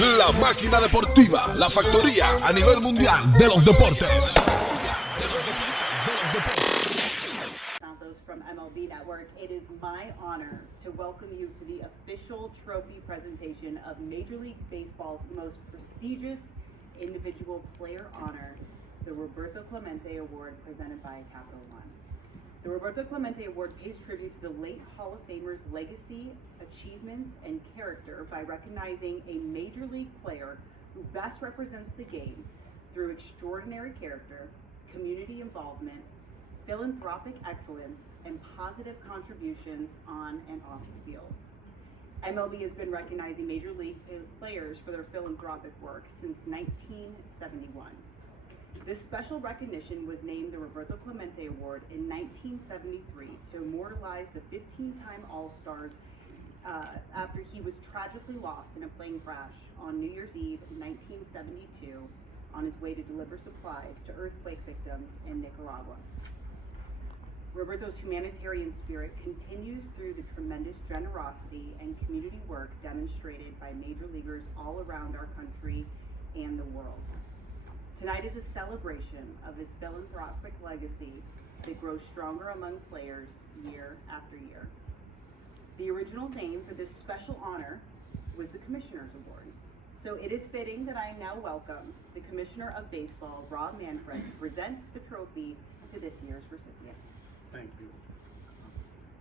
La máquina deportiva, la factoría a nivel mundial de los deportes. From MLB Network, it is my honor to welcome you to the official trophy presentation of Major League Baseball's most prestigious individual player honor, the Roberto Clemente Award presented by Capital One. The Roberto Clemente Award pays tribute to the late Hall of Famer's legacy, achievements, and character by recognizing a Major League player who best represents the game through extraordinary character, community involvement, philanthropic excellence, and positive contributions on and off the field. MLB has been recognizing Major League players for their philanthropic work since 1971. This special recognition was named the Roberto Clemente Award in 1973 to immortalize the 15-time All-Stars after he was tragically lost in a plane crash on New Year's Eve in 1972 on his way to deliver supplies to earthquake victims in Nicaragua. Roberto's humanitarian spirit continues through the tremendous generosity and community work demonstrated by major leaguers all around our country and the world. Tonight is a celebration of his philanthropic legacy that grows stronger among players year after year. The original name for this special honor was the Commissioner's Award. So it is fitting that I now welcome the Commissioner of Baseball, Rob Manfred, to present the trophy to this year's recipient. Thank you.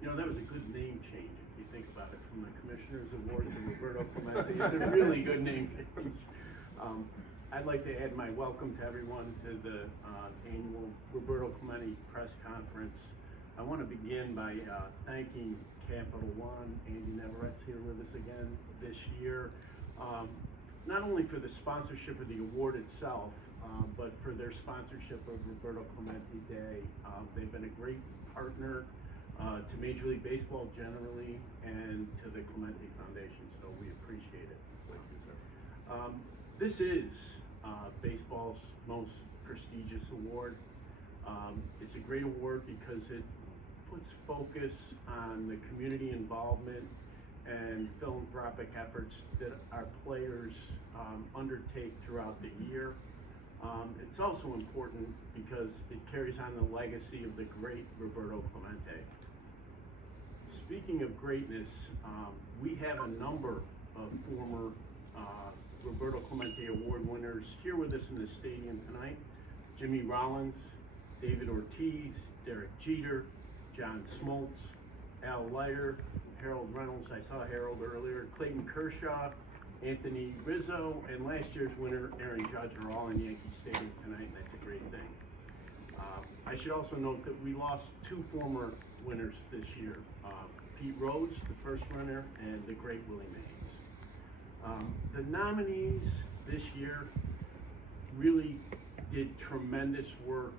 You know, that was a good name change if you think about it, from the Commissioner's Award to Roberto Clemente. It's a really good name change. I'd like to add my welcome to everyone to the annual Roberto Clemente press conference. I want to begin by thanking Capital One. Andy Neverett's here with us again this year, not only for the sponsorship of the award itself, but for their sponsorship of Roberto Clemente Day. They've been a great partner to Major League Baseball generally and to the Clemente Foundation, so we appreciate it. This is baseball's most prestigious award. It's a great award because it puts focus on the community involvement and philanthropic efforts that our players undertake throughout the year. It's also important because it carries on the legacy of the great Roberto Clemente. Speaking of greatness, we have a number of former Roberto Clemente Award winners here with us in the stadium tonight. Jimmy Rollins, David Ortiz, Derek Jeter, John Smoltz, Al Leiter, Harold Reynolds, I saw Harold earlier, Clayton Kershaw, Anthony Rizzo, and last year's winner, Aaron Judge, are all in Yankee Stadium tonight, and that's a great thing. I should also note that we lost two former winners this year, Pete Rose, the first winner, and the great Willie Mays. The nominees this year really did tremendous work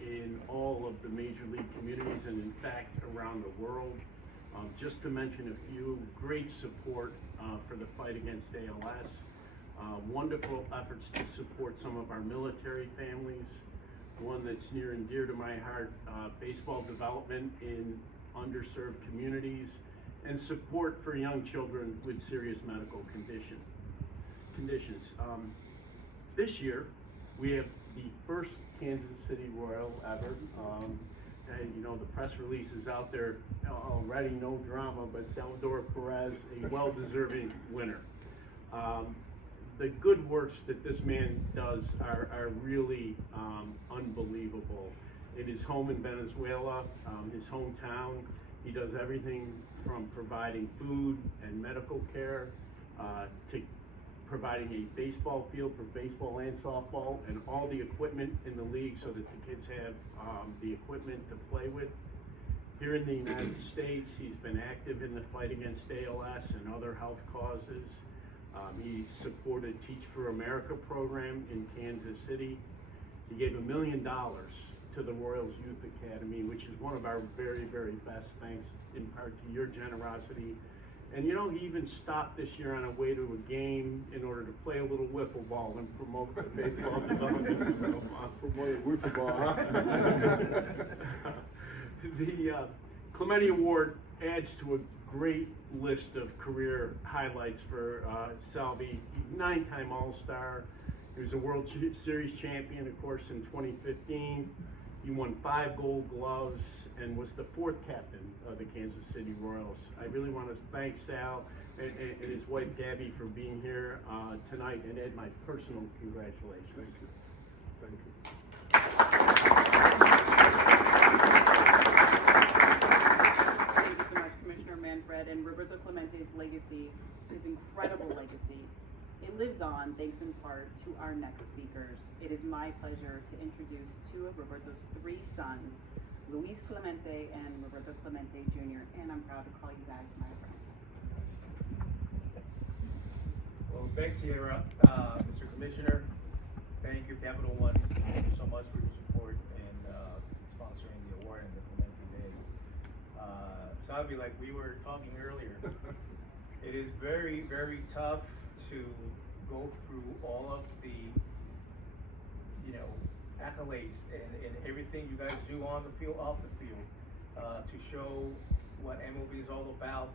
in all of the major league communities and in fact around the world. Just to mention a few, great support for the fight against ALS, wonderful efforts to support some of our military families, one that's near and dear to my heart, baseball development in underserved communities, and support for young children with serious medical conditions. This year, we have the first Kansas City Royal ever. And, you know, the press release is out there already, no drama, but SAlvador Perez, a well-deserving winner. The good works that this man does are really unbelievable. In his home in Venezuela, his hometown, he does everything from providing food and medical care to providing a baseball field for baseball and softball and all the equipment in the league so that the kids have the equipment to play with. Here in the United States, he's been active in the fight against ALS and other health causes. He supported Teach for America program in Kansas City. He gave $1 million to the Royals Youth Academy, which is one of our very, very best, thanks in part to your generosity. And you know, he even stopped this year on a way to a game in order to play a little wiffle ball and promote the baseball development. Promote wiffle ball, huh? The Clemente Award adds to a great list of career highlights for Salvi. 9-time All-Star. He was a World Series champion, of course, in 2015. He won 5 Gold Gloves and was the 4th captain of the Kansas City Royals. I really want to thank Sal and his wife Gabby for being here tonight, and Ed, my personal congratulations. Thank you. Thank you so much, Commissioner Manfred. And Roberto Clemente's legacy, his incredible legacy, it lives on thanks in part to our next speakers. It is my pleasure to introduce 2 of Roberto's 3 sons, Luis Clemente and Roberto Clemente Jr., and I'm proud to call you guys my friends. Well, thanks, Sierra. Mr. Commissioner, thank you, Capital One. Thank you so much for your support and sponsoring the award and the Clemente Day. Salvi, like we were talking earlier, it is very, very tough to go through all of the, accolades and everything you guys do on the field, off the field, to show what MLB is all about,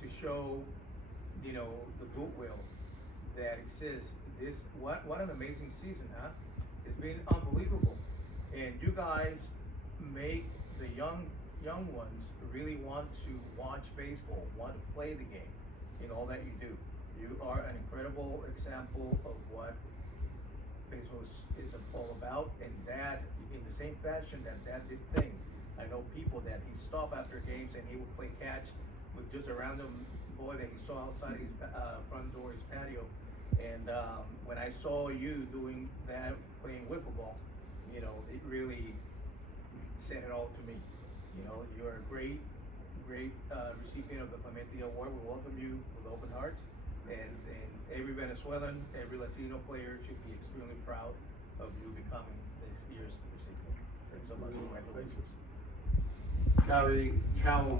to show, the goodwill that exists. What an amazing season, huh? It's been unbelievable, and you guys make the young ones really want to watch baseball, want to play the game in all that you do. You are an incredible example of what baseball is all about, and Dad, in the same fashion that Dad did things. I know people that he stopped after games and he would play catch with just a random boy that he saw outside his front door, his patio. And when I saw you doing that, playing wiffle ball, it really said it all to me. You're a great recipient of the Clemente Award. We welcome you with open hearts. And every Venezuelan, every Latino player should be extremely proud of you becoming this year's recipient. Thanks so much. Congratulations. Chamo.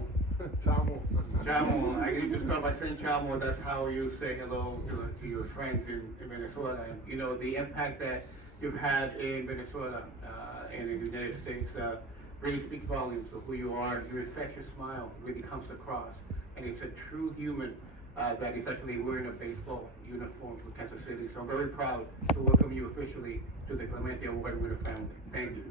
Chamo. Chamo. I can just start by saying Chamo. That's how you say hello to your friends in Venezuela. And the impact that you've had in Venezuela and in the United States really speaks volumes of who you are. Your infectious smile really comes across, and it's a true human that is actually wearing a baseball uniform for Kansas City. So I'm very proud to welcome you officially to the Clemente Award winner family. Thank you.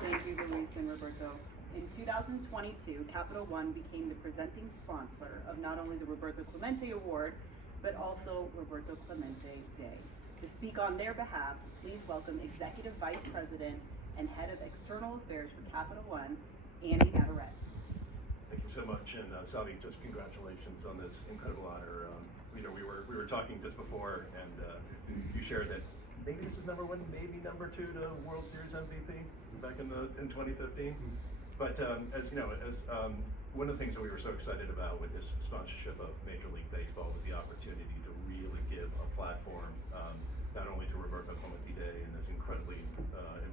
Thank you, Luis and Roberto. In 2022, Capital One became the presenting sponsor of not only the Roberto Clemente Award, but also Roberto Clemente Day. To speak on their behalf, please welcome Executive Vice President and Head of External Affairs for Capital One, Andy Navarrete. Thank you so much, and Salvi, just congratulations on this incredible honor. We were talking just before, and you shared that maybe this is number 1, maybe number 2 to World Series MVP back in 2015. But as you know, one of the things that we were so excited about with this sponsorship of Major League Baseball was the opportunity to really give a platform, not only to Roberto Clemente Day and this incredibly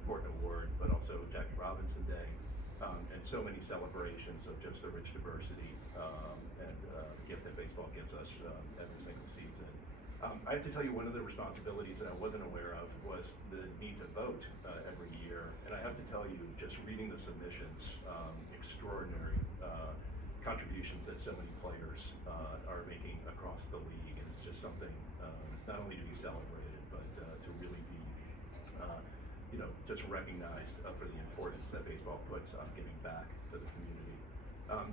important award, but also Jackie Robinson Day. And so many celebrations of just the rich diversity and the gift that baseball gives us every single season. I have to tell you, one of the responsibilities that I wasn't aware of was the need to vote every year. And I have to tell you, just reading the submissions, extraordinary contributions that so many players are making across the league. And it's just something not only to be celebrated, but to really be just recognized for the importance that baseball puts on giving back to the community.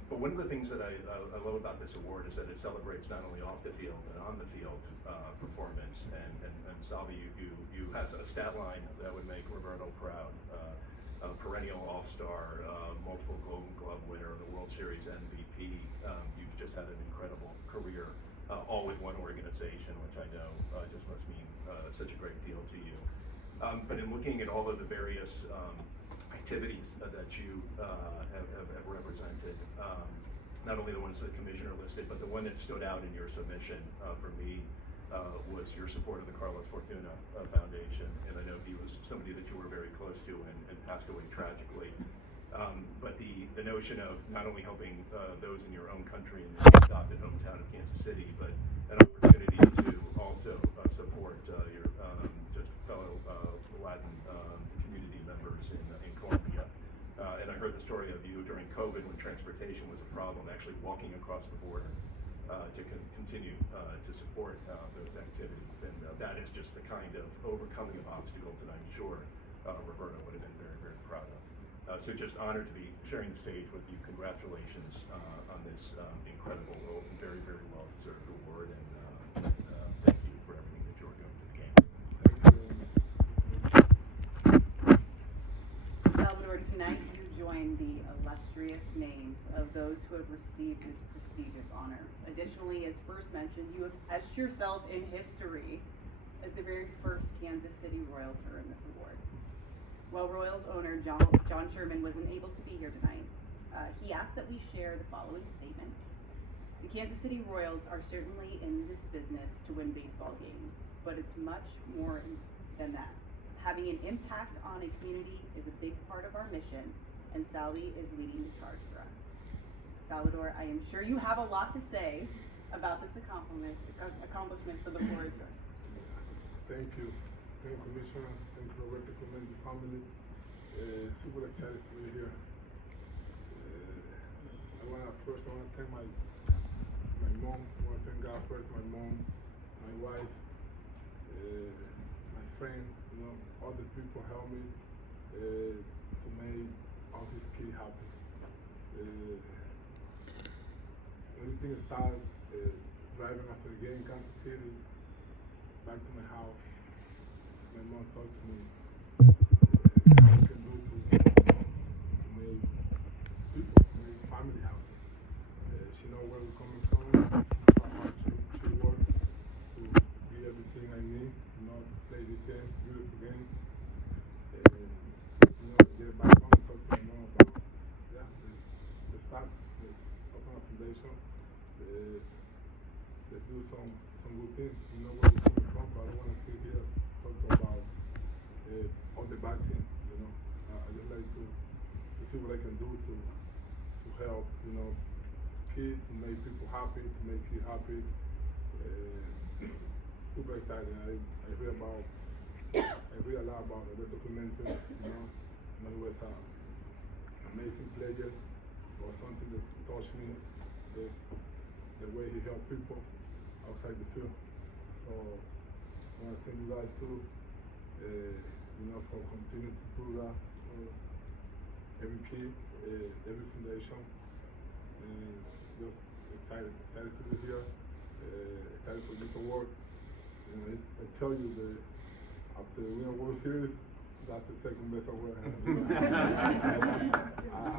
But one of the things that I love about this award is that it celebrates not only off the field but on the field performance. And Salvi, you have a stat line that would make Roberto proud. Perennial All-Star, multiple Golden Glove winner, the World Series MVP. You've just had an incredible career, all with one organization, which I know just must mean such a great deal to you. But in looking at all of the various activities that you have represented, not only the ones that the commissioner listed, but the one that stood out in your submission for me was your support of the Carlos Fortuna Foundation. And I know he was somebody that you were very close to and passed away tragically. But the notion of not only helping those in your own country in your adopted hometown of Kansas City, but an opportunity to also support your just fellow Latin community members in Colombia And I heard the story of you during COVID when transportation was a problem, actually walking across the border to continue to support those activities. And that is just the kind of overcoming of obstacles that I'm sure Roberto would have been very, very proud of. So just honored to be sharing the stage with you. Congratulations on this incredible role and very, very well-deserved award. And thank you for everything that you're doing for the game. Salvador, tonight you join the illustrious names of those who have received this prestigious honor. Additionally, as first mentioned, you have etched yourself in history as the very first Kansas City Royal to earn this award. While Royals owner John Sherman wasn't able to be here tonight, he asked that we share the following statement. The Kansas City Royals are certainly in this business to win baseball games, but it's much more than that. Having an impact on a community is a big part of our mission, and Salvi is leading the charge for us. Salvador, I am sure you have a lot to say about this accomplishment, so the floor is yours. Thank you. Thank you, Commissioner. Thank you, Roberto Clemente family. Super excited to be here. I want to thank my mom. I want to thank God first, my mom, my wife, my friends, all the people help me to make all these kids happy. Everything started driving after the game in Kansas City, back to my house. My mom talked to me what I can do to make people, make family happy. She knows where we're coming from, how hard she worked to be everything I need, to play this game, beautiful game. Get back home, talk to my mom about, let's start, let's open a foundation, let's do some good things. You know where we're coming from, but I don't want to sit here talk about all the bad things. I just like to see what I can do to help, kids, to make people happy, to make kids happy. Super excited. I read a lot about Roberto Clemente. He was an amazing player, or something that touched me is the way he helped people outside the field. So I want to thank you guys too, for continuing to do that for every kid, every foundation, and just excited to be here, excited for this award. I tell you that after winning a World Series, that's the second best award I have.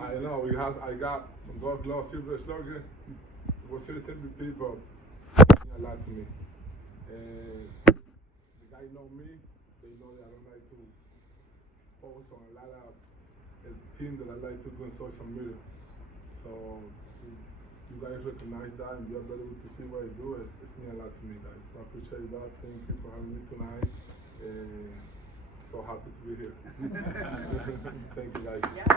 I know I got some Gold Glove, Silver Slugger, World Series MVP, but it means a lot to me. And the guys know me, they know that I don't like to post on a lot of things that I like to do in social media. So you guys recognize that and you're able to see what I do, it means a lot to me, guys. So I appreciate that. Thank you for having me tonight. So happy to be here. Thank you, guys. Yeah.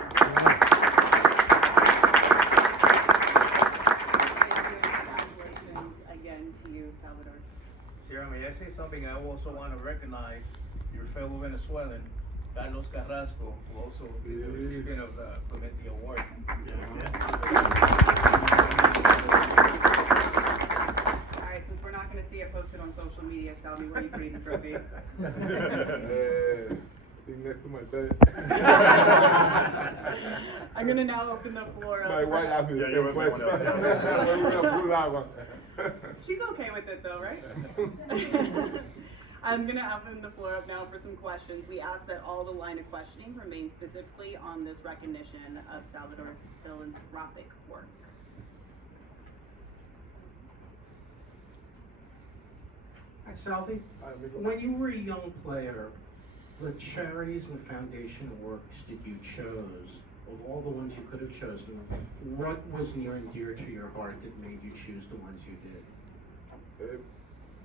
Congratulations again to you, Salvador. Sierra, may I say something? I also want to recognize your fellow Venezuelan, Carlos Carrasco, who also is a recipient of the Clemente Award. All right, since we're not going to see it posted on social media, Salvi, where are you putting the trophy? Next to my bed. I'm going to now open the floor up. My wife asked me the same question. We're going to do that one. She's okay with it though, right? I'm going to open the floor up now for some questions. We ask that all the line of questioning remain specifically on this recognition of Salvador's philanthropic work. Hi, Salvi. Hi, amigo. When you were a young player, the charities and foundation works that you chose, of all the ones you could have chosen, what was near and dear to your heart that made you choose the ones you did?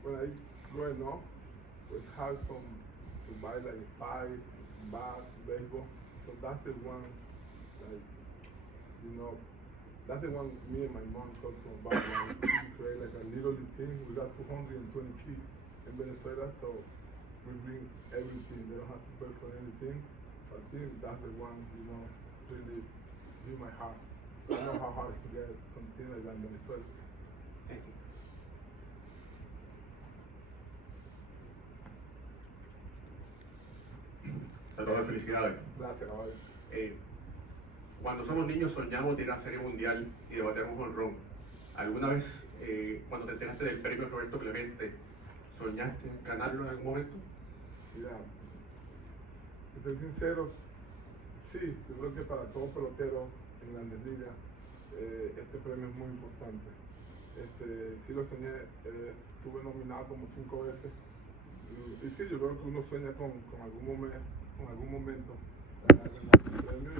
When I growing up, it was hard to buy like spice, bat, baseball. So that's the one, that's the one me and my mom talked about. Like, we create like a little team. We got 220 kids in Venezuela, so we bring everything. They don't have to pay for anything. So I think that's the one, really do my heart. I know how hard to get something like that in Venezuela. Thank you. Salvador, felicidades. Gracias, Javier. Cuando somos niños soñamos de ir a la Serie Mundial y de bater un jonrón. ¿Alguna vez, cuando te enteraste del premio Roberto Clemente, soñaste en ganarlo en algún momento? Mira, si estoy sincero, sí, yo creo que para todo pelotero en Grandes Ligas, este premio es muy importante. Sí lo soñé, estuve nominado como 5 veces. Y sí, yo creo que uno sueña con algún momento ganar el premio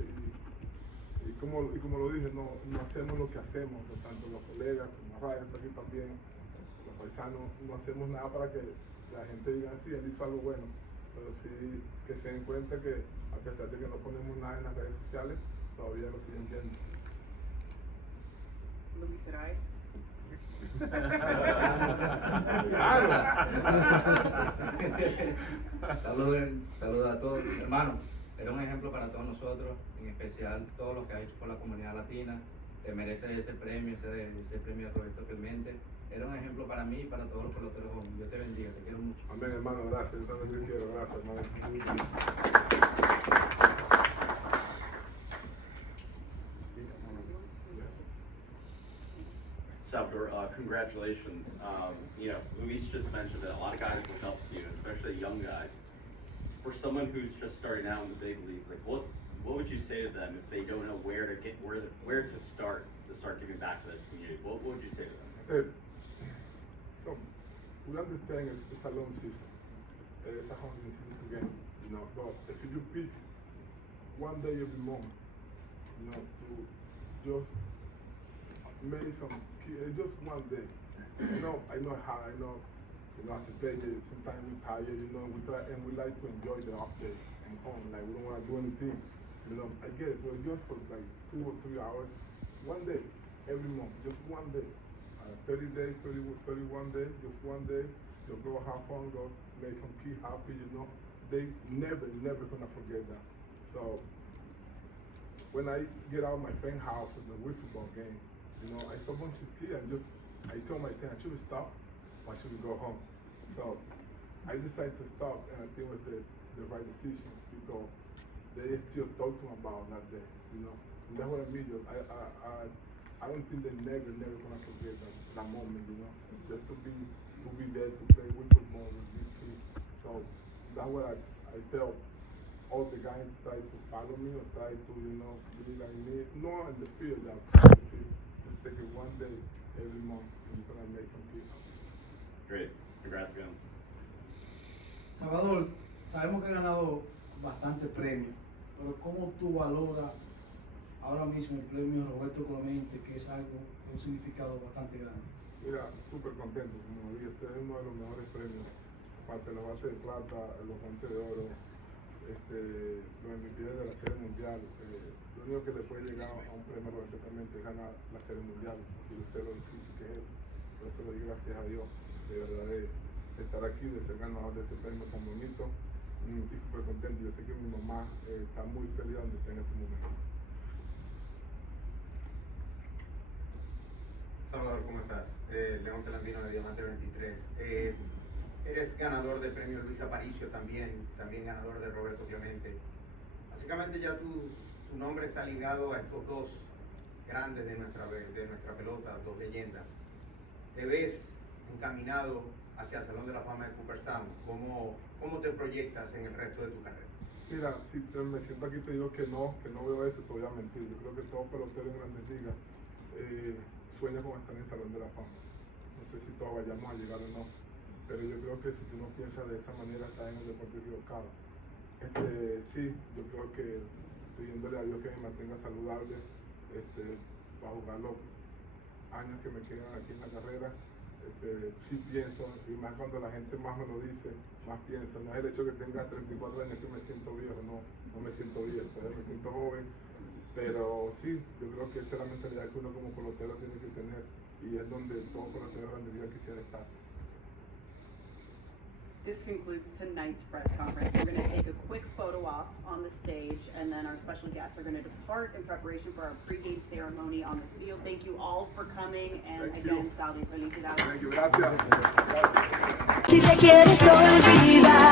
y como lo dije, no hacemos lo que hacemos, tanto los colegas como Radio está aquí también, los paisanos, no hacemos nada para que la gente diga, sí, él hizo algo bueno, pero sí que se den cuenta que a pesar de que no ponemos nada en las redes sociales, todavía lo siguen viendo. Luis Arais. Saludos a todos. Hermano, eres un ejemplo para todos nosotros, en especial todos los que has hecho por la comunidad latina. Te mereces ese premio, ese premio a Roberto Clemente. Eres un ejemplo para mí y para todos los peloteros jóvenes. Dios te bendiga, te quiero mucho. Amén, hermano, gracias. Yo también te quiero, gracias, hermano. Salvador, congratulations. Luis just mentioned that a lot of guys look up to you, especially young guys. For someone who's just starting out in the big leagues, like what would you say to them if they don't know where to start giving back to the community? What would you say to them? So we understand it's a long season. It's 162 games, but if you pick one day every month, to just make some, just one day. I know it's hard, as a player, sometimes we're tired, we try and we like to enjoy the off day and home, like we don't want to do anything. I get it, but just for like 2 or 3 hours, one day, every month, just one day. 30 days, 31 days, just one day, you'll go have fun, go make some kids happy, They never gonna forget that. So, when I get out of my friend's house from the football game, I saw a bunch of kids and I told my friend, should we stop or should we go home? So, I decided to stop and I think it was the right decision because they still talk to me about that day, And that's what I mean. I don't think they're never gonna forget that moment, Just to be there to play with football with these kids. So that's what I felt. All the guys try to follow me or try to, be like me. No, in the field, outside the field. Just take it one day every month and you're gonna make some kids happy. Great. Congrats again. Salvador, sabemos que ha ganado bastantes premios, pero ¿cómo tú valoras ahora mismo el premio Roberto Clemente, que es algo con un significado bastante grande? Mira, súper contento, como dije, este es uno de los mejores premios, aparte de los bates de plata, los guantes de oro, los MVP de la Serie Mundial. Lo único que le puede llegar a un premio Roberto Clemente es ganar la Serie Mundial, y yo sé lo difícil que es eso. Por eso le doy gracias a Dios, de verdad, de estar aquí, de ser ganador de este premio tan bonito, y súper contento. Yo sé que mi mamá está muy feliz donde está en este momento. Salvador, ¿cómo estás? León Telandino de Diamante 23. Eres ganador del premio Luis Aparicio, también ganador de Roberto Clemente. Básicamente ya tu nombre está ligado a estos dos grandes de nuestra pelota, dos leyendas. ¿Te ves encaminado hacia el Salón de la Fama de Cooperstown? ¿Cómo te proyectas en el resto de tu carrera? Mira, si me siento aquí te digo que no veo eso, te voy a mentir. Yo creo que todo pelotero en Grandes Ligas sueña con estar en el Salón de la Fama. No sé si todos vayamos a llegar o no, pero yo creo que si tú no piensas de esa manera, estás en el deporte equivocado. Sí, yo creo que pidiéndole a Dios que me mantenga saludable, para jugar los años que me quedan aquí en la carrera. Sí pienso, y más cuando la gente más me lo dice, más pienso. No es el hecho que tenga 34 años que me siento viejo, no me siento viejo, todavía me siento joven. Pero sí, yo creo que esa es la mentalidad que uno como pelotero tiene que tener y es donde todo pelotero de Grandes Ligas quisiera estar. This concludes tonight's press conference. We're going to take a quick photo op on the stage, and then our special guests are going to depart in preparation for our pregame ceremony on the field. Thank you all for coming, and again, Salvi, felicidades. Thank you, gracias. Si te quieres olvidar.